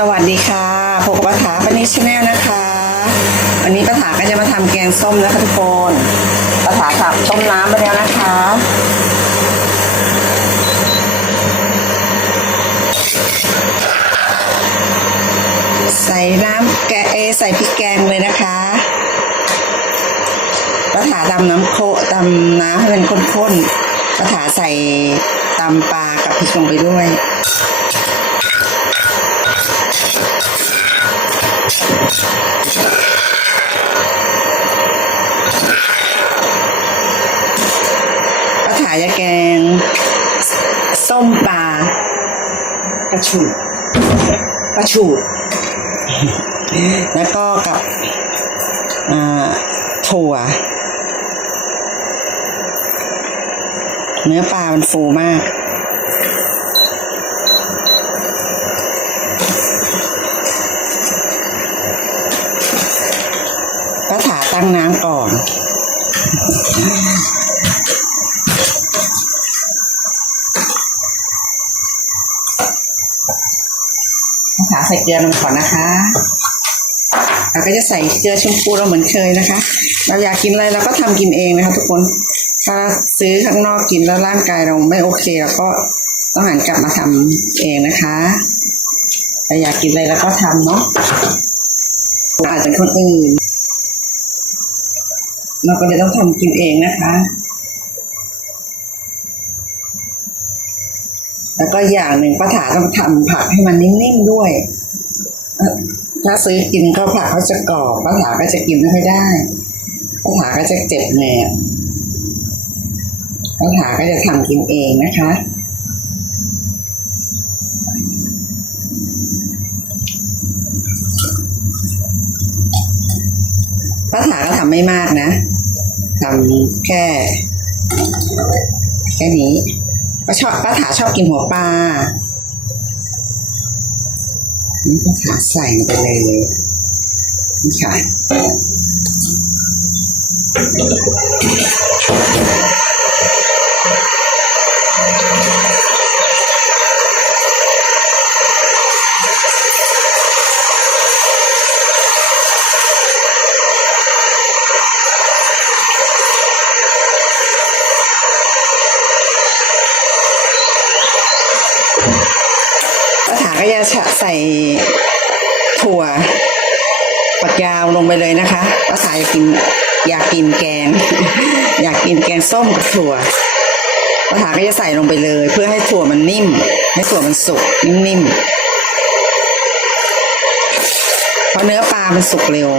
สวัสดีค่ะพบกับป้าถาปนิชแนลนะคะ วันนี้ป้าถาก็จะมาทำแกงส้มนะคะทุกคนป้าถาสับต้มน้ำไปแล้วนะคะ ใส่น้ำแกะเอใส่พริกแกงเลยนะคะป้าถาตำน้ำโคตำน้ำให้เป็นข้นๆป้าถาใส่ตำปลากับพริกลงไปด้วย ป้าถายาแกง ส้มปลากระชูดกระชูดแล้วก็กับถั่ว เนื้อปลามันฟูมาก ก็ถา ตั้งน้ำก่อนขาใส่เกลือลงก่อนนะคะเราก็จะใส่เกลือชมพูเราเหมือนเคยนะคะ เราอยากกินอะไรเราก็ทำกินเองนะคะ ทุกคน ถ้าซื้อข้างนอกกินแล้วร่างกายเราไม่โอเคเราก็ต้องหันกลับมาทำเองนะคะเราอยากกินอะไรเราก็ทำเนาะอาจจะเป็นคนอื่น เราก็เลยต้องทำกินเองนะคะ แล้วก็อย่างหนึ่งป้าถาต้องทำผักให้มันนิ่มๆด้วย ถ้าซื้อกินก็ผักเขาจะกรอบป้าถาก็จะกินไม่ได้ป้าถาก็จะเจ็บแหนบป้าถาก็จะทำกินเองนะคะป้าถาก็ทำไม่มากนะ ทำแค่แค่นี้ป้าชอบป้าถาชอบกินหัวปลานี่ป้าถาใส่ไปเลยนี่ค่ะ ยาถาก็จะใส่ถั่วปักยาวลงไปเลยนะคะภาษาอยากกินอยากกินแกง อยากกินแกงส้มกับถั่วภาถาก็จะใส่ลงไปเลย เพื่อให้ถั่วมันนิ่ม ให้ถั่วมันสุกนิ่มๆเพราะเนื้อปลามันสุกเร็ว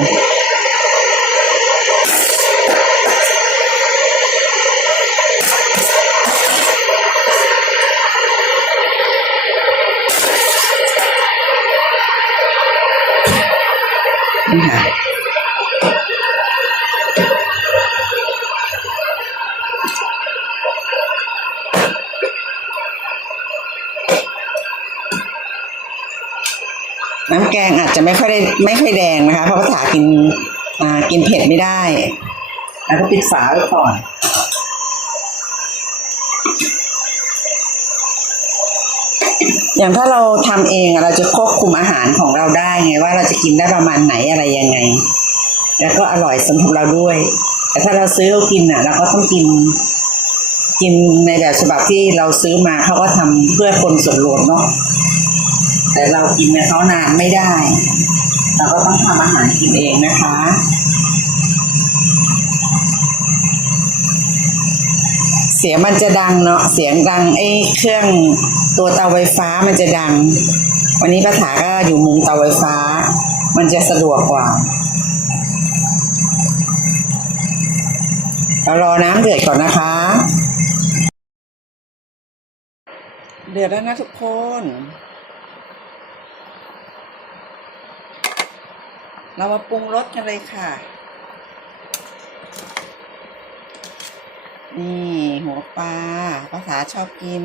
น้ำแกงอาจจะไม่ค่อยได้ไม่ค่อยแดงนะคะ เพราะภาษากินอ่ากินเผ็ดไม่ได้ แล้วก็ปิดฝาไว้ก่อนอย่างถ้าเราทำเองอะเราจะควบคุมอาหารของเราได้ไงว่าเราจะกินได้ประมาณไหนอะไรยังไง แล้วก็อร่อยสำหรับเราด้วย แต่ถ้าเราซื้อเรากินอะ เราก็ต้องกิน กินในแบบฉบับที่เราซื้อมาเขาก็ทำเพื่อคนส่วนรวมเนาะ แต่เรากินในเขานานไม่ได้ เราก็ต้องทำอาหารกินเองนะคะเสียงมันจะดังเนาะเสียงดังไอ้เครื่องตัวเตาไฟฟ้ามันจะดัง วันนี้ป้าถาก็อยู่มุมเตาไฟฟ้า มันจะสะดวกกว่าเรารอน้ำเดือดก่อนนะคะ เดือดแล้วนะทุกคน เรามาปรุงรสกันเลยค่ะ นี่หัวปลาภาษาชอบกิน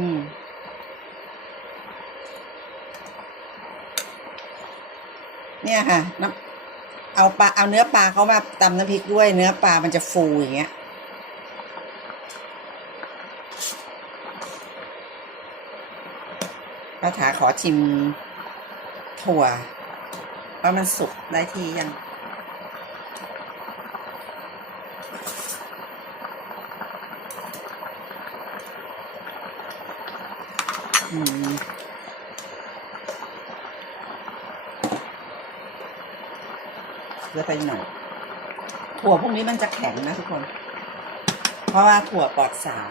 เนี่ยค่ะน้ำเอาปลาเอาเนื้อปลาเขามาตำน้ำพริกด้วยเนื้อปลามันจะฟูอย่างเงี้ยป้าถาขอชิมถั่ว ว่ามันสุกได้ทียังอืมเลือไปหน่อยถั่วพวกนี้มันจะแข็งนะทุกคน เพราะว่าถั่วปลอดสาร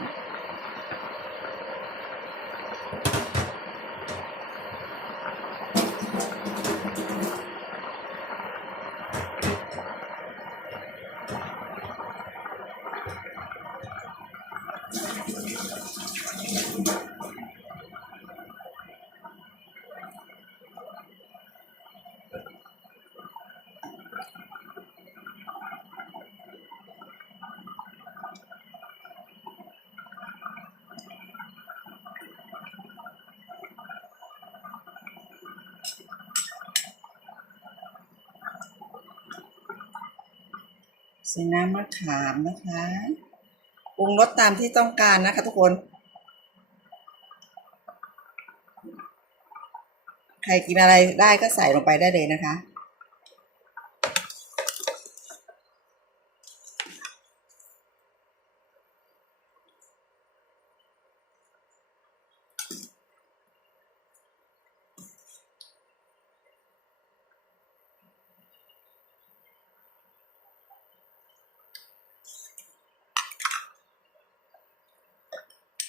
ใส่น้ำมะขามนะคะปรุงรสตามที่ต้องการนะคะทุกคน ใครกินอะไรได้ก็ใส่ลงไปได้เลยนะคะ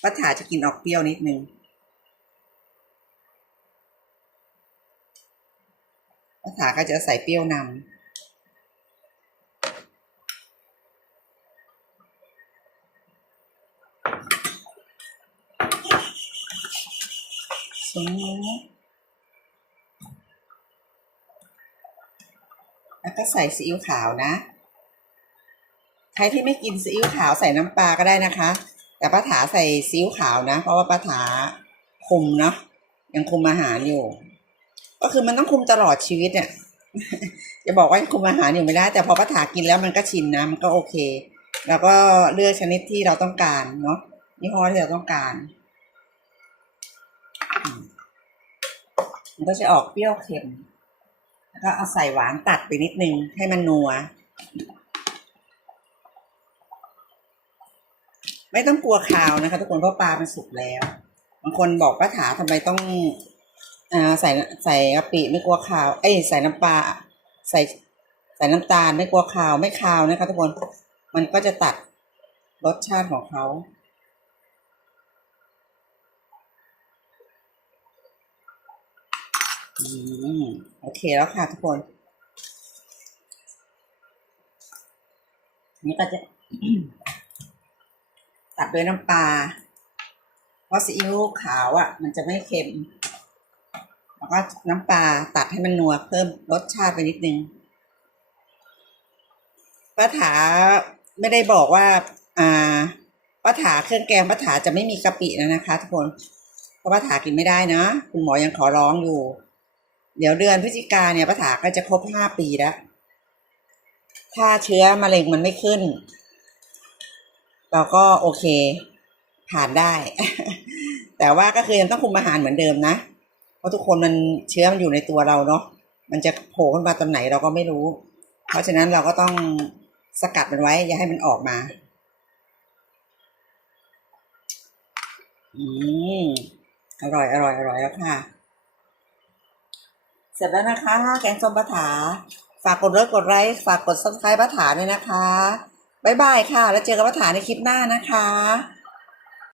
ป้าถาจะกินออกเปรี้ยวนิดนึงป้าถาก็จะใส่เปรี้ยวนำสมมติแล้วก็ใส่ซีอิ๊วขาวนะ ใครที่ไม่กินซีอิ๊วขาวใส่น้ำปลาก็ได้นะคะ แต่ป้าถาใส่ซีอิ๊วขาวนะ เพราะว่าป้าถาคุมเนาะยังคุมอาหารอยู่ ก็คือมันต้องคุมตลอดชีวิตเนี่ยจะบอกว่าคุมอาหารอยู่ไม่ได้ แต่พอป้าถากินแล้วมันก็ชินนะมันก็โอเค แล้วก็เลือกชนิดที่เราต้องการเนาะยี่ห้อที่เราต้องการมมันก็จะออกเปรี้ยวเค็ม แล้วก็เอาใส่หวานตัดไปนิดนึงให้มันนัว ไม่ต้องกลัวคาวนะคะ ทุกคนเพราะปลามันสุกแล้ว บางคนบอกป้าถาทำไมต้องอ่าใส่ใส่กะปิไม่กลัวคาว เอ้ยใส่น้ำปลาใส่ใส่น้ำตาลไม่กลัวคาวไม่คาวนะคะ ทุกคนมันก็จะตัดรสชาติของเขาอโอเคแล้วค่ะทุกคน นี่ก็จะ ตัดด้วยน้ำปลา เพราะซีอิ๊วขาวอะ มันจะไม่เค็ม แล้วก็น้ำปลาตัดให้มันนัวเพิ่มรสชาติไปนิดนึงป้าถาไม่ได้บอกว่า อ่าป้าถาเครื่องแกงป้าถาจะไม่มีกะปินะนะคะทุกคนเพราะป้าถากินไม่ได้นะคุณหมอยังขอร้องอยู่ เดี๋ยวเดือนพฤศจิกาเนี่ยป้าถาก็จะครบห้าปีแล้ว ถ้าเชื้อมะเร็งมันไม่ขึ้น เราก็โอเคผ่านได้ แต่ว่าก็คือยังต้องคุมอาหารเหมือนเดิมนะ เพราะทุกคนมันเชื้อมันอยู่ในตัวเราเนาะมันจะโผล่ขึ้นมาตอนไหนเราก็ไม่รู้ เพราะฉะนั้นเราก็ต้องสกัดมันไว้ อย่าให้มันออกมาอืมอร่อยอร่อยอร่อยแล้วค่ะ เสร็จแล้วนะคะแกงส้มปลาถา ฝากกดไลค์กดไลค์ฝากกดซับสไครต์ปลาถาด้วยนะคะ บ๊ายบายค่ะ แล้วเจอกันปลาถาในคลิปหน้านะคะ